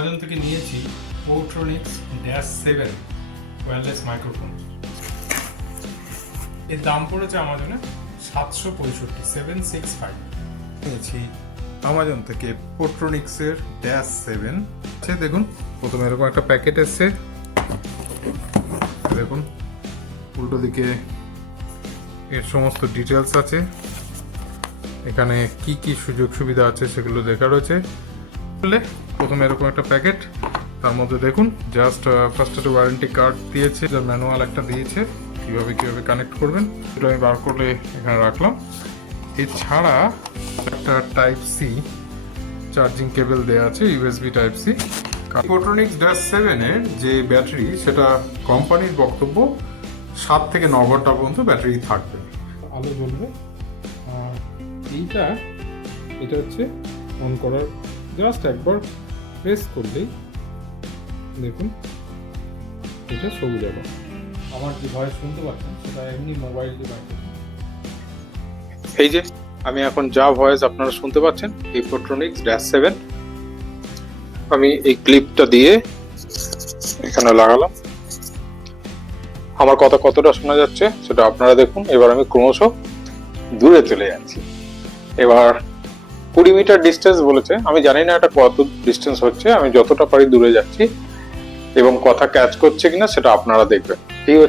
Amazon থেকে নিয়েছি পোর্ট্রনিক্স -7 wireless microphone. এর দাম পড়েছে আমাজনে 765 নিয়েছি আমাজন থেকে পোর্ট্রনিক্সের -7। আছে দেখুন, প্রথমে এরকম একটা প্যাকেট এসছে, দেখুন উল্টো দিকে এর সমস্ত ডিটেলস আছে, এখানে কি কি সুযোগ সুবিধা আছে সেগুলো লেখা রয়েছে। প্রথমে এরকম একটা প্যাকেট, তার মধ্যে দেখুন জাস্ট ফার্স্ট একটা ওয়ারেন্টি কার্ড দিয়েছে, যার ম্যানুয়াল একটা দিয়েছে কিভাবে কানেক্ট করবেন, সেটা আমি বার করে এখানে রাখলাম। এছাড়া একটা টাইপ সি চার্জিং কেবল দেওয়া আছে, ইউএসবি টাইপ সি। পোর্ট্রনিক্স -7 এর যে ব্যাটারি, সেটা কোম্পানির বক্তব্য 7 থেকে 9 ঘন্টা পর্যন্ত ব্যাটারি থাকবে, আলো জ্বলবে। আর এটা হচ্ছে অন করার, জাস্ট একবার প্রেস করলেই দেখুন এটা সবুজ আলো। আমার যে ভয়েস শুনতে পাচ্ছেন সেটা এমনি মোবাইল ডিভাইসে। এই যে আমি এখন যা ভয়েস আপনারা শুনতে পাচ্ছেন, এই পোর্ট্রনিক্স -7। আমি এই ক্লিপটা দিয়ে এখানে লাগালাম, আমার কথা কতটা শোনা যাচ্ছে সেটা আপনারা দেখুন। এবার আমি ক্রমশ দূরে চলে যাচ্ছি। এবার 20 মিটার ডিস্টেন্স বলেছে, আমি জানি না এটা কত ডিস্টেন্স হচ্ছে, আমি যতটা পারি দূরে যাচ্ছি এবং কথা ক্যাচ করছে কিনা সেটা আপনারা দেখবেন। এই হচ্ছে